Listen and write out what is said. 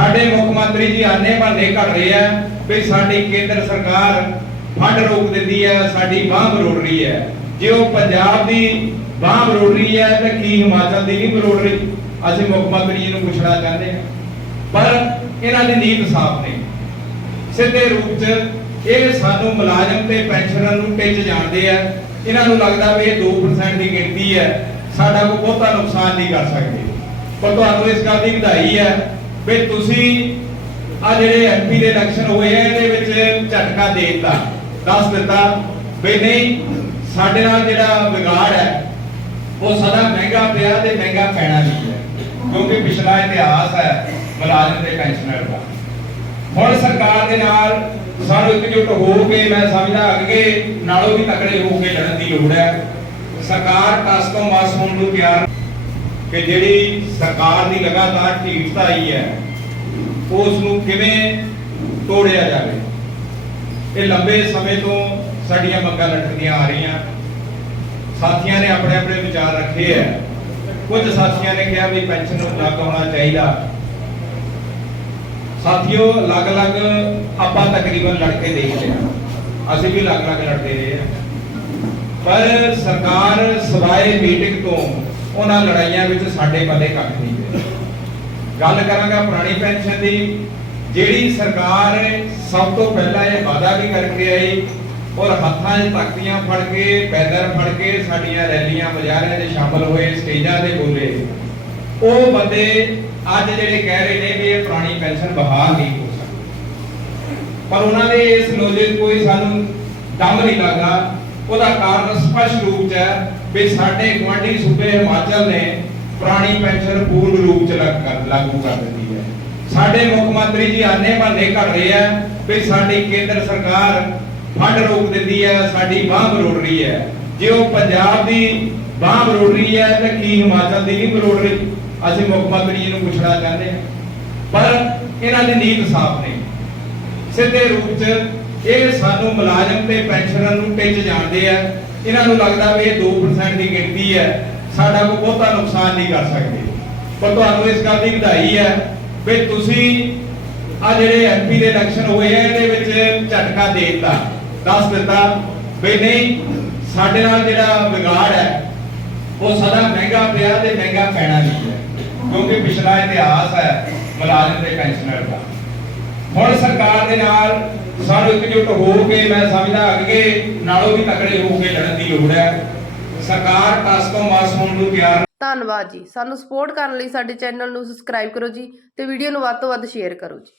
ਸਾਡੇ ਮੁੱਖ ਮੰਤਰੀ ਜੀ ਆਨੇ ਬਹਾਨੇ ਕਰ ਰਹੇ ਆ ਵੀ ਸਾਡੀ ਕੇਂਦਰ ਸਰਕਾਰ ਫੰਡ ਰੋਕ ਦਿੰਦੀ ਹੈ ਸਾਡੀ ਬਾਂਹ ਮਰੋੜ ਰਹੀ ਹੈ ਜੇ ਉਹ ਪੰਜਾਬ ਦੀ ਬਾਂਹ ਮਰੋੜ ਰਹੀ ਹੈ ਤਾਂ ਕੀ ਹਿਮਾਚਲ ਦੀ ਨਹੀਂ ਮਰੋੜ ਰਹੀ? ਅਸੀਂ ਮੁੱਖ ਮੰਤਰੀ ਜੀ ਨੂੰ ਪੁੱਛਣਾ ਚਾਹੁੰਦੇ ਹਾਂ ਪਰ ਇਹਨਾਂ ਦੀ ਨੀਤ ਸਾਫ਼ ਨਹੀਂ। ਸਿੱਧੇ ਰੂਪ 'ਚ ਇਹ ਸਾਨੂੰ ਮੁਲਾਜ਼ਮ ਤੇ ਪੈਨਸ਼ਨਰ ਨੂੰ ਟਿੱਚ ਜਾਣਦੇ ਆ। ਇਹਨਾਂ ਨੂੰ ਲੱਗਦਾ ਵੀ ਇਹ 2% ਦੀ ਗਿਣਤੀ ਹੈ ਸਾਡਾ ਕੋਈ ਬਹੁਤਾ ਨੁਕਸਾਨ ਨਹੀਂ ਕਰ ਸਕਦੇ। ਪਰ ਤੁਹਾਨੂੰ ਇਸ ਗੱਲ ਦੀ ਵਧਾਈ ਹੈ ਵੀ ਤੁਸੀਂ ਆ ਜਿਹੜੇ ਐਮਪੀ ਦੇ ਇਲੈਕਸ਼ਨ ਹੋਏ ਆ, ਇਹਦੇ ਵਿੱਚ ਝਟਕਾ ਦੇ। ਦਿੱਤਾ ਦੱਸ ਦਿੱਤਾ ਵੀ ਨਹੀਂ, ਸਾਡੇ ਨਾਲ ਜਿਹੜਾ ਵਿਗਾੜ ਹੈ, ਉਹ ਸਦਾ ਮਹਿੰਗਾ ਪਿਆ ਤੇ ਮਹਿੰਗਾ ਪੈਣਾ ਵੀ ਹੈ। ਕਿਉਂਕਿ ਪਿਛਲਾ ਇਤਿਹਾਸ ਹੈ ਮੁਲਾਜ਼ਮ ਤੇ ਪੈਨਸ਼ਨਰ ਦਾ। ਹੁਣ ਸਰਕਾਰ ਦੇ ਨਾਲ ਸਾਨੂੰ ਇਕਜੁੱਟ ਹੋ ਕੇ, ਮੈਂ ਸਮਝਦਾ ਅੱਗੇ ਨਾਲੋਂ ਵੀ ਤਕੜੇ ਹੋ ਕੇ ਲੜਨ ਦੀ ਲੋੜ ਹੈ। ਸਰਕਾਰ ਕਸ ਤੋਂ ਨੂੰ ਤਿਆਰ ਕਿ ਜਿਹੜੀ ਸਰਕਾਰ ਦੀ ਲਗਾਤਾਰ ਢੀਠਤਾ ਆਈ ਹੈ ਉਸ ਨੂੰ ਕਿਵੇਂ ਤੋੜਿਆ ਜਾਵੇ? ਇਹ ਲੰਬੇ ਸਮੇਂ ਤੋਂ ਸਾਡੀਆਂ ਮੰਗਾਂ ਲਟਕਦੀਆਂ ਆ ਰਹੀਆਂ। ਸਾਥੀਆਂ ਨੇ ਆਪਣੇ ਆਪਣੇ ਵਿਚਾਰ ਰੱਖੇ ਹੈ। ਕੁਝ ਸਾਥੀਆਂ ਨੇ ਕਿਹਾ ਵੀ ਪੈਨਸ਼ਨ ਨੂੰ ਲੱਗ ਹੋਣਾ ਚਾਹੀਦਾ। ਸਾਥੀਓ, ਅਲੱਗ-ਅਲੱਗ ਆਪਾਂ ਤਕਰੀਬਨ ਲੜ ਕੇ ਦੇਖ ਲਿਆ ਅਸੀਂ ਵੀ ਅਲੱਗ-ਅਲੱਗ ਲੜਦੇ ਰਹੇ ਹਾਂ। ਪਰ ਸਰਕਾਰ ਸਵਾਏ ਮੀਟਿੰਗ ਤੋਂ ਉਹਨਾਂ ਲੜਾਈਆਂ ਵਿੱਚ ਸਾਡੇ ਪੱਲੇ ਕੱਖ ਨਹੀਂ ਪਿਆ। ਗੱਲ ਕਰਾਂਗਾ ਪੁਰਾਣੀ ਪੈਨਸ਼ਨ ਦੀ, ਜਿਹੜੀ ਸਰਕਾਰ ਸਭ ਤੋਂ ਪਹਿਲਾਂ ਇਹ ਵਾਅਦਾ ਵੀ ਕਰਕੇ ਆਈ, ਔਰ ਹੱਥਾਂ 'ਚ ਤਖਤੀਆਂ ਫੜ ਕੇ ਬੈਨਰ ਫੜ ਕੇ ਸਾਡੀਆਂ ਰੈਲੀਆਂ ਮੁਜ਼ਾਹਰਿਆਂ 'ਚ ਸ਼ਾਮਲ ਹੋਏ, ਸਟੇਜਾਂ ਤੇ ਬੋਲੇ। ਉਹ ਬੰਦੇ ਅੱਜ ਜਿਹੜੇ ਕਹਿ ਰਹੇ ਨੇ ਵੀ ਇਹ ਪੁਰਾਣੀ ਪੈਨਸ਼ਨ ਬਹਾਲ ਨਹੀਂ ਹੋ ਸਕਦੀ। ਪਰ ਉਹਨਾਂ ਦੇ ਇਸ ਲੋਜਿਕ ਕੋਈ ਸਾਨੂੰ ਦਮ ਨਹੀਂ ਲੱਗਦਾ ਉਹਦਾ ਕਾਰਨ ਸਪਸ਼ਟ ਰੂਪ 'ਚ ਹੈ ਵੀ ਸਾਡੇ ਗੁਆਂਢੀ ਸੂਬੇ ਹਿਮਾਚਲ ਨੇ ਪੁਰਾਣੀ ਪੈਨਸ਼ਨ ਪੂਰਨ ਰੂਪ 'ਚ ਲਾਗੂ ਕਰ ਦਿੱਤੀ ਹੈ। ਸਾਡੇ ਮੁੱਖ ਮੰਤਰੀ ਜੀ ਆਨੇ ਬਹਾਨੇ ਘੜ ਰਹੇ ਆ ਵੀ ਸਾਡੀ ਕੇਂਦਰ ਸਰਕਾਰ ਫੰਡ ਰੋਕ ਦਿੰਦੀ ਹੈ, ਸਾਡੀ ਬਾਂਹ ਮਰੋੜ ਰਹੀ ਹੈ। ਜੇ ਉਹ ਪੰਜਾਬ ਦੀ ਬਾਂਹ ਮਰੋੜ ਰਹੀ ਹੈ, ਤਾਂ ਕੀ ਹਿਮਾਚਲ ਦੀ ਨਹੀਂ ਮਰੋੜ ਰਹੀ? ਅਸੀਂ ਮੁੱਖ ਮੰਤਰੀ ਜੀ ਨੂੰ ਪੁੱਛਣਾ ਚਾਹੁੰਦੇ ਹਾਂ। ਪਰ ਇਹਨਾਂ ਦੀ ਨੀਤ ਸਾਫ਼ ਨਹੀਂ। ਸਿੱਧੇ ਰੂਪ 'ਚ ਇਹ ਸਾਨੂੰ ਮੁਲਾਜ਼ਮ ਤੇ ਪੈਨਸ਼ਨਰ ਨੂੰ ਟਿੱਚ ਜਾਣਦੇ ਆ ਇਹਨਾਂ ਨੂੰ ਲੱਗਦਾ ਵੀ ਇਹ 2% ਦੀ ਗਿਣਤੀ ਹੈ, ਸਾਡਾ ਕੋਈ ਬਹੁਤਾ ਨੁਕਸਾਨ ਨਹੀਂ ਕਰ ਸਕਦੇ। ਪਰ ਤੁਹਾਨੂੰ ਇਸ ਗੱਲ ਦੀ ਵਧਾਈ ਹੈ ਵੀ ਤੁਸੀਂ ਆ ਜਿਹੜੇ ਐਮਪੀ ਦੇ ਇਲੈਕਸ਼ਨ ਹੋਏ ਆ, ਇਹਦੇ ਵਿੱਚ ਝਟਕਾ ਦੇ। ਦਿੱਤਾ ਦੱਸ ਦਿੱਤਾ ਵੀ ਨਹੀਂ, ਸਾਡੇ ਨਾਲ ਜਿਹੜਾ ਵਿਗਾੜ ਹੈ, ਉਹ ਸਦਾ ਮਹਿੰਗਾ ਪਿਆ ਤੇ ਮਹਿੰਗਾ ਪੈਣਾ ਵੀ ਹੈ। ਕਿਉਂਕਿ ਪਿਛਲਾ ਇਤਿਹਾਸ ਹੈ ਮੁਲਾਜ਼ਮ ਤੇ ਪੈਨਸ਼ਨਰ ਦਾ। ਹੁਣ ਸਰਕਾਰ ਦੇ ਨਾਲ ਸਾਨੂੰ ਇਕਜੁੱਟ ਹੋ ਕੇ ਮੈਂ ਸਮਝਦਾ ਅੱਗੇ ਨਾਲੋਂ ਵੀ ਤਕੜੇ ਹੋ ਕੇ ਲੜਨ ਦੀ ਲੋੜ ਹੈ। ਸਰਕਾਰ ਕਸ ਤੋਂ ਨੂੰ ਤਿਆਰ ਧੰਨਵਾਦ ਜੀ। ਸਾਨੂੰ ਸਪੋਰਟ ਕਰਨ ਲਈ ਸਾਡੇ ਚੈਨਲ ਨੂੰ ਸਬਸਕ੍ਰਾਈਬ ਕਰੋ ਜੀ ਤੇ ਵੀਡੀਓ ਨੂੰ ਵੱਧ ਤੋਂ ਵੱਧ ਸ਼ੇਅਰ ਕਰੋ ਜੀ।